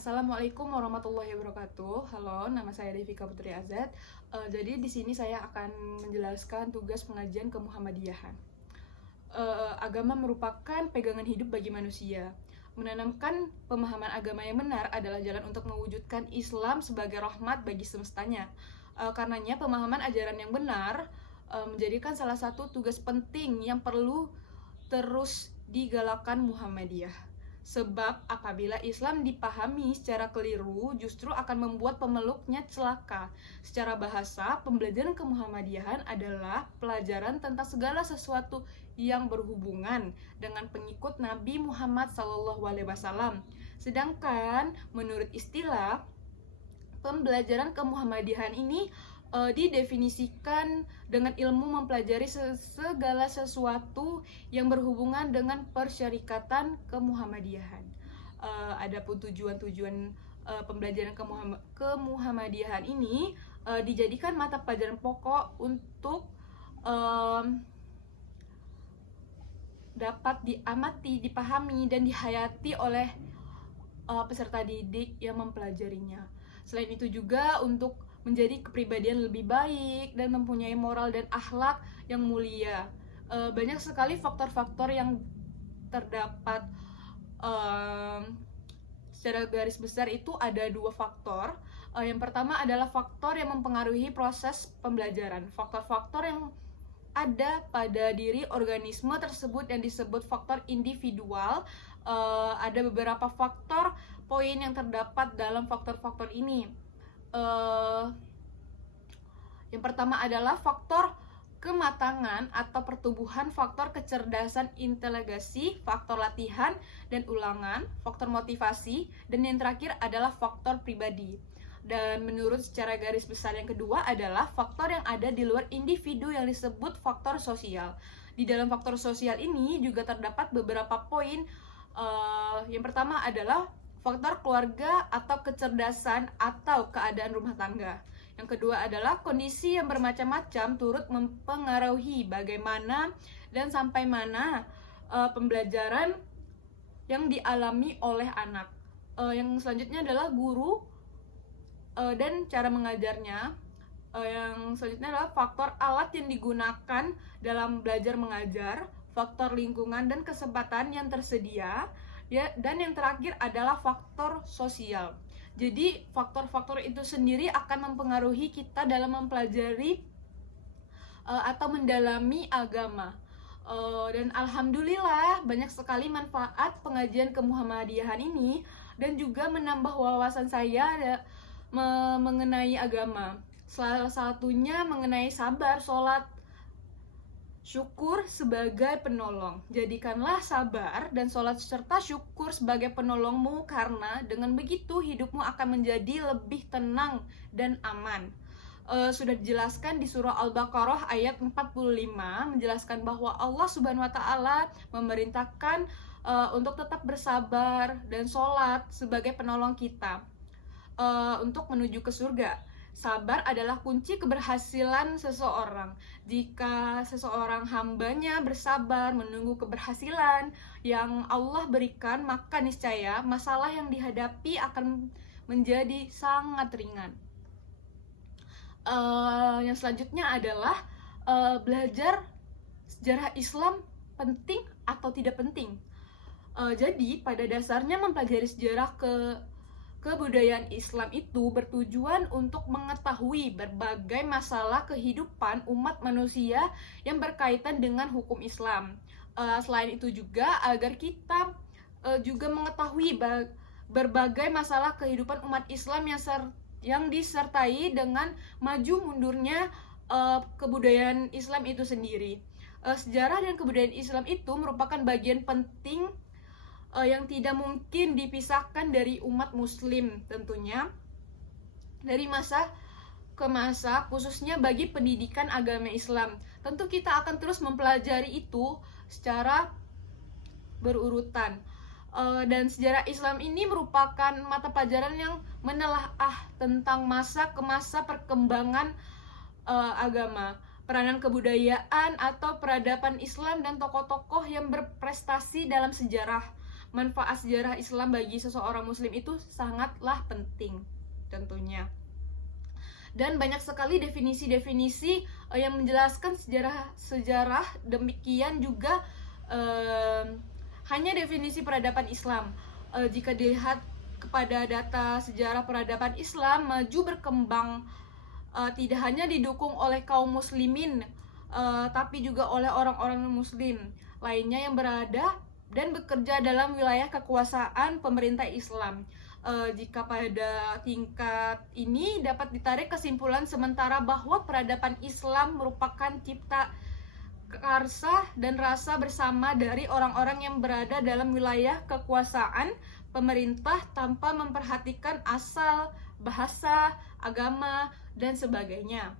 Assalamualaikum warahmatullahi wabarakatuh. Halo, nama saya Devika Putri Azad. Jadi di sini saya akan menjelaskan tugas pengajian kemuhammadiyahan. Agama merupakan pegangan hidup bagi manusia. Menanamkan pemahaman agama yang benar adalah jalan untuk mewujudkan Islam sebagai rahmat bagi semestanya. Karenanya pemahaman ajaran yang benar menjadikan salah satu tugas penting yang perlu terus digalakkan Muhammadiyah. Sebab apabila Islam dipahami secara keliru, justru akan membuat pemeluknya celaka. Secara bahasa, pembelajaran kemuhammadiyahan adalah pelajaran tentang segala sesuatu yang berhubungan dengan pengikut Nabi Muhammad SAW. Sedangkan menurut istilah, pembelajaran kemuhammadiyahan ini didefinisikan dengan ilmu mempelajari segala sesuatu yang berhubungan dengan persyarikatan kemuhammadiyahan. Adapun tujuan-tujuan pembelajaran kemuhammadiyahan ini dijadikan mata pelajaran pokok untuk dapat diamati, dipahami, dan dihayati oleh peserta didik yang mempelajarinya. Selain itu juga untuk menjadi kepribadian lebih baik dan mempunyai moral dan akhlak yang mulia. Banyak sekali faktor-faktor yang terdapat. Secara garis besar itu ada dua faktor. Yang pertama adalah faktor yang mempengaruhi proses pembelajaran. Faktor-faktor yang ada pada diri organisme tersebut yang disebut faktor individual. Ada beberapa faktor poin yang terdapat dalam faktor-faktor ini. Yang pertama adalah faktor kematangan atau pertumbuhan, faktor kecerdasan inteligensi, faktor latihan dan ulangan, faktor motivasi, dan yang terakhir adalah faktor pribadi. Dan menurut secara garis besar yang kedua adalah faktor yang ada di luar individu yang disebut faktor sosial. Di dalam faktor sosial ini juga terdapat beberapa poin. Yang pertama adalah faktor keluarga atau kecerdasan atau keadaan rumah tangga. Yang kedua adalah kondisi yang bermacam-macam turut mempengaruhi bagaimana dan sampai mana pembelajaran yang dialami oleh anak. Yang selanjutnya adalah guru dan cara mengajarnya. Yang selanjutnya adalah faktor alat yang digunakan dalam belajar mengajar, faktor lingkungan dan kesempatan yang tersedia. Ya, dan yang terakhir adalah faktor sosial. Jadi faktor-faktor itu sendiri akan mempengaruhi kita dalam mempelajari atau mendalami agama. Dan alhamdulillah banyak sekali manfaat pengajian kemuhammadiyahan ini dan juga menambah wawasan saya mengenai agama. Salah satunya mengenai sabar, sholat, syukur sebagai penolong. Jadikanlah sabar dan sholat serta syukur sebagai penolongmu, karena dengan begitu hidupmu akan menjadi lebih tenang dan aman. Sudah dijelaskan di surah Al-Baqarah ayat 45, menjelaskan bahwa Allah Subhanahu wa Ta'ala memerintahkan untuk tetap bersabar dan sholat sebagai penolong kita untuk menuju ke surga. Sabar adalah kunci keberhasilan seseorang. Jika seseorang hambanya bersabar menunggu keberhasilan yang Allah berikan, maka niscaya masalah yang dihadapi akan menjadi sangat ringan. Yang selanjutnya adalah belajar sejarah Islam penting atau tidak penting. Jadi pada dasarnya mempelajari sejarah kebudayaan Islam itu bertujuan untuk mengetahui berbagai masalah kehidupan umat manusia yang berkaitan dengan hukum Islam. Selain itu juga agar kita juga mengetahui berbagai masalah kehidupan umat Islam yang disertai dengan maju mundurnya kebudayaan Islam itu sendiri. Sejarah dan kebudayaan Islam itu merupakan bagian penting yang tidak mungkin dipisahkan dari umat muslim tentunya, dari masa ke masa, khususnya bagi pendidikan agama Islam. Tentu kita akan terus mempelajari itu secara berurutan. Dan sejarah Islam ini merupakan mata pelajaran yang menelaah tentang masa ke masa perkembangan agama, peranan kebudayaan atau peradaban Islam dan tokoh-tokoh yang berprestasi dalam sejarah. manfaat sejarah Islam bagi seseorang muslim itu sangatlah penting tentunya. Dan banyak sekali definisi-definisi yang menjelaskan sejarah, demikian juga hanya definisi peradaban Islam. Jika dilihat kepada data sejarah peradaban Islam maju berkembang, tidak hanya didukung oleh kaum muslimin, tapi juga oleh orang-orang muslim lainnya yang berada dan bekerja dalam wilayah kekuasaan pemerintah Islam. Jika pada tingkat ini dapat ditarik kesimpulan sementara bahwa peradaban Islam merupakan cipta karsa dan rasa bersama dari orang-orang yang berada dalam wilayah kekuasaan pemerintah tanpa memperhatikan asal, bahasa, agama, dan sebagainya.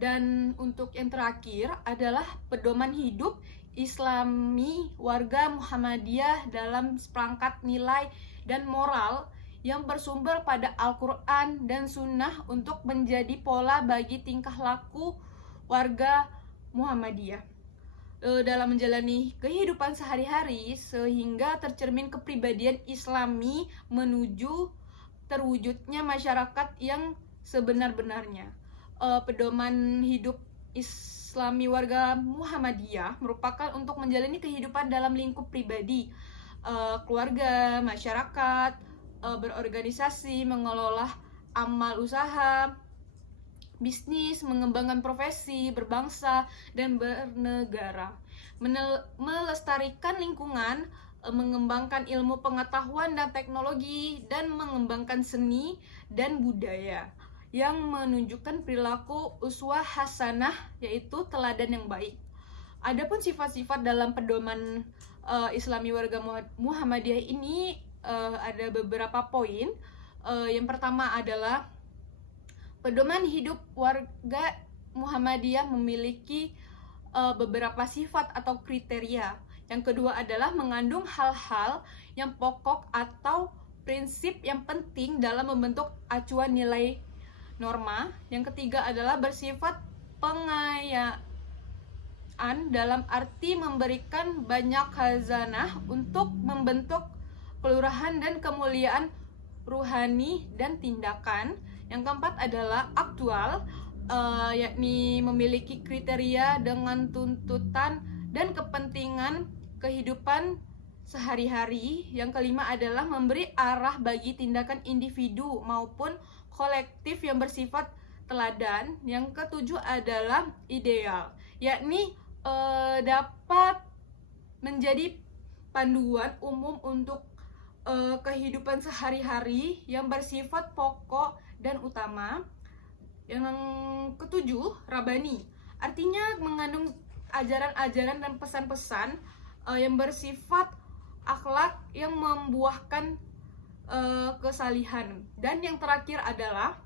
Dan untuk yang terakhir adalah pedoman hidup Islami warga Muhammadiyah dalam seperangkat nilai dan moral yang bersumber pada Al-Quran dan Sunnah untuk menjadi pola bagi tingkah laku warga Muhammadiyah dalam menjalani kehidupan sehari-hari, sehingga tercermin kepribadian Islami menuju terwujudnya masyarakat yang sebenar-benarnya. Pedoman hidup Islami warga Muhammadiyah merupakan untuk menjalani kehidupan dalam lingkup pribadi, keluarga, masyarakat, berorganisasi, mengelola amal usaha, bisnis, mengembangkan profesi, berbangsa, dan bernegara, melestarikan lingkungan, mengembangkan ilmu pengetahuan dan teknologi, dan mengembangkan seni dan budaya yang menunjukkan perilaku uswah hasanah, yaitu teladan yang baik. Adapun sifat-sifat dalam pedoman Islami warga Muhammadiyah ini ada beberapa poin. Yang pertama adalah pedoman hidup warga Muhammadiyah memiliki beberapa sifat atau kriteria. Yang kedua adalah mengandung hal-hal yang pokok atau prinsip yang penting dalam membentuk acuan nilai norma. Yang ketiga adalah bersifat pengayaan dalam arti memberikan banyak khazanah untuk membentuk kelurahan dan kemuliaan ruhani dan tindakan. Yang keempat adalah aktual, yakni memiliki kriteria dengan tuntutan dan kepentingan kehidupan sehari-hari. Yang kelima adalah memberi arah bagi tindakan individu maupun kolektif yang bersifat teladan. Yang ketujuh adalah ideal, yakni dapat menjadi panduan umum untuk kehidupan sehari-hari yang bersifat pokok dan utama. Yang ketujuh, rabani, artinya mengandung ajaran-ajaran dan pesan-pesan yang bersifat akhlak yang membuahkan kesalihan. Dan yang terakhir adalah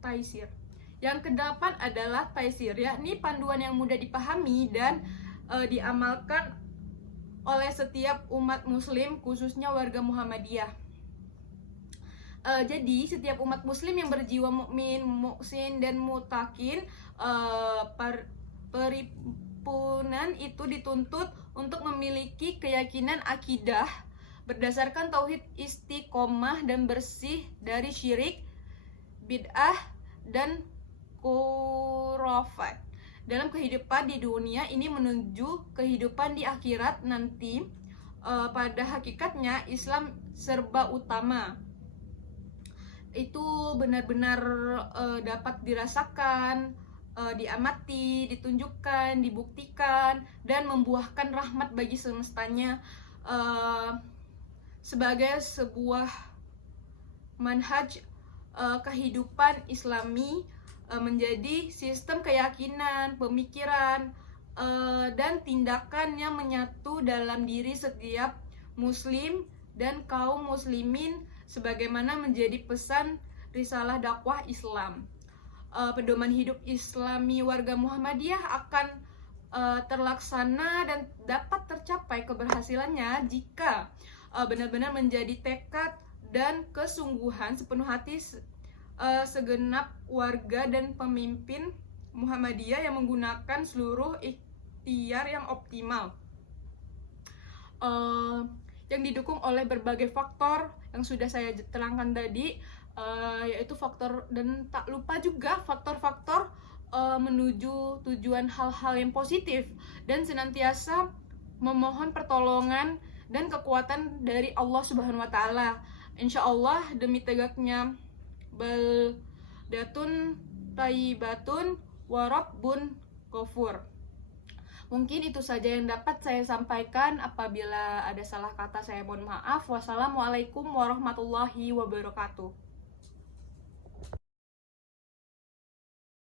taisir. Yang kedelapan adalah taisir, yakni panduan yang mudah dipahami dan diamalkan oleh setiap umat muslim, khususnya warga Muhammadiyah. Jadi setiap umat muslim yang berjiwa mukmin, muhsin, dan mutakin, perhimpunan itu dituntut untuk memiliki keyakinan akidah berdasarkan tauhid istiqomah dan bersih dari syirik, bid'ah, dan khurafat dalam kehidupan di dunia ini menuju kehidupan di akhirat nanti. Pada hakikatnya Islam serba utama, itu benar-benar dapat dirasakan, diamati, ditunjukkan, dibuktikan, dan membuahkan rahmat bagi semestanya sebagai sebuah manhaj kehidupan Islami, menjadi sistem keyakinan, pemikiran, dan tindakan yang menyatu dalam diri setiap muslim dan kaum muslimin sebagaimana menjadi pesan risalah dakwah Islam. Pedoman hidup Islami warga Muhammadiyah akan terlaksana dan dapat tercapai keberhasilannya jika benar-benar menjadi tekad dan kesungguhan sepenuh hati segenap warga dan pemimpin Muhammadiyah yang menggunakan seluruh ikhtiar yang optimal eh, yang didukung oleh berbagai faktor yang sudah saya terangkan tadi, yaitu faktor, dan tak lupa juga faktor-faktor menuju tujuan hal-hal yang positif, dan senantiasa memohon pertolongan dan kekuatan dari Allah Subhanahu wa taala. Insya Allah demi tegaknya baldatun thayyibatun wa rabbun ghafur. Mungkin itu saja yang dapat saya sampaikan. Apabila ada salah kata saya mohon maaf. Wassalamualaikum warahmatullahi wabarakatuh.